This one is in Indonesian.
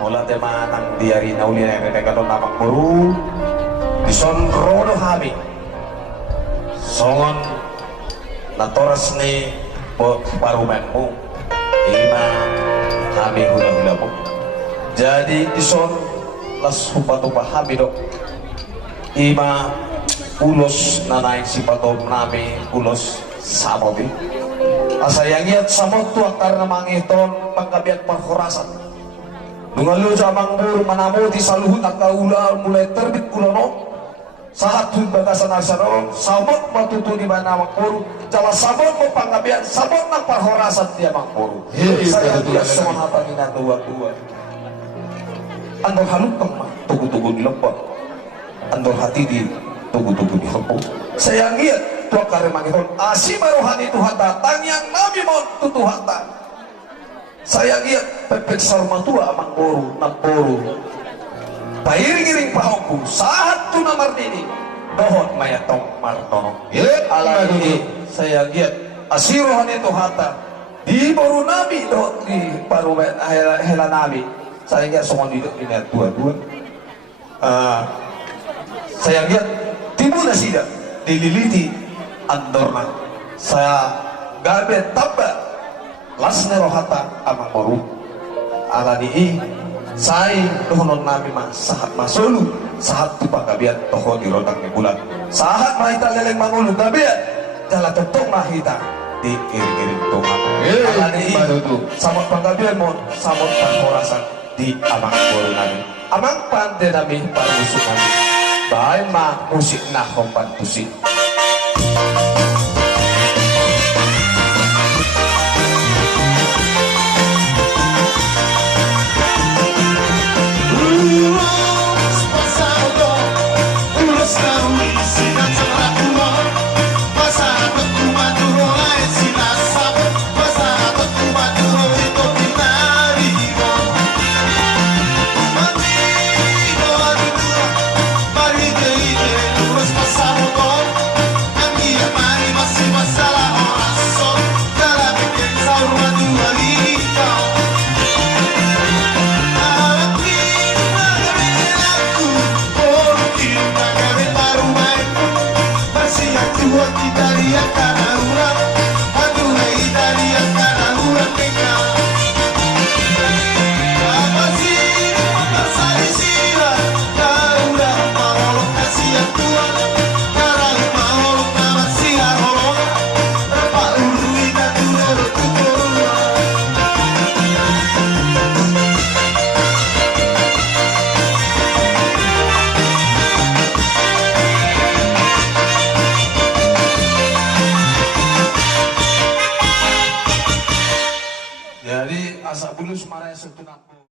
mula tema nang diari nauli na kalau namak buru dison rodo habi songon natoras ni parumenmu ima kami hula-hula mo jadi dison las hupa-tupa habi dok ima ulos nanay si patom nami ulos samobi asayangiat samot tuak karena mangiton pangkabiat perhorasan nungalu jamang bur manamuti saluhut akaula mulai terbit kulono saat tun bagasan arsano samot matutu di mana makmur jala samot mo pangkabiat samot nang perhorasan dia makmur saya dia semua pangina dua-dua andor halupang mah tugu-tugu di lempot andor hati di tugu-tugu di hempuk saya ngiat tua kare mangiton asima rohani Tuhan datang yang nabi mau Tuhan datang saya ngiat pepet sarma tua amang boru nak boru pairing-iring pahoku saat tu namar dini dohot mayatong martono ala ini saya ngiat asir rohani Tuhan di boru nabi dohot di paru hela nabi saya ngiat semua hidup ini dua-dua saya lihat timbul sida dililiti andorna saya gabe tabba lasne rohata amang moru ala ni saya dohonon nabi mah sahat masulu sahat tu pagabiat toho di rodang ni bulan sahat mahita leleng mangulu gabiat jala tetok mahita di kiri-kiri Tuhan ala ni samot pagabiat mo samot panghorasan di amang moru nabi amang pante nabi parusuh nabi bahay ma musik na kompan pusik jadi asa bulus marah setunap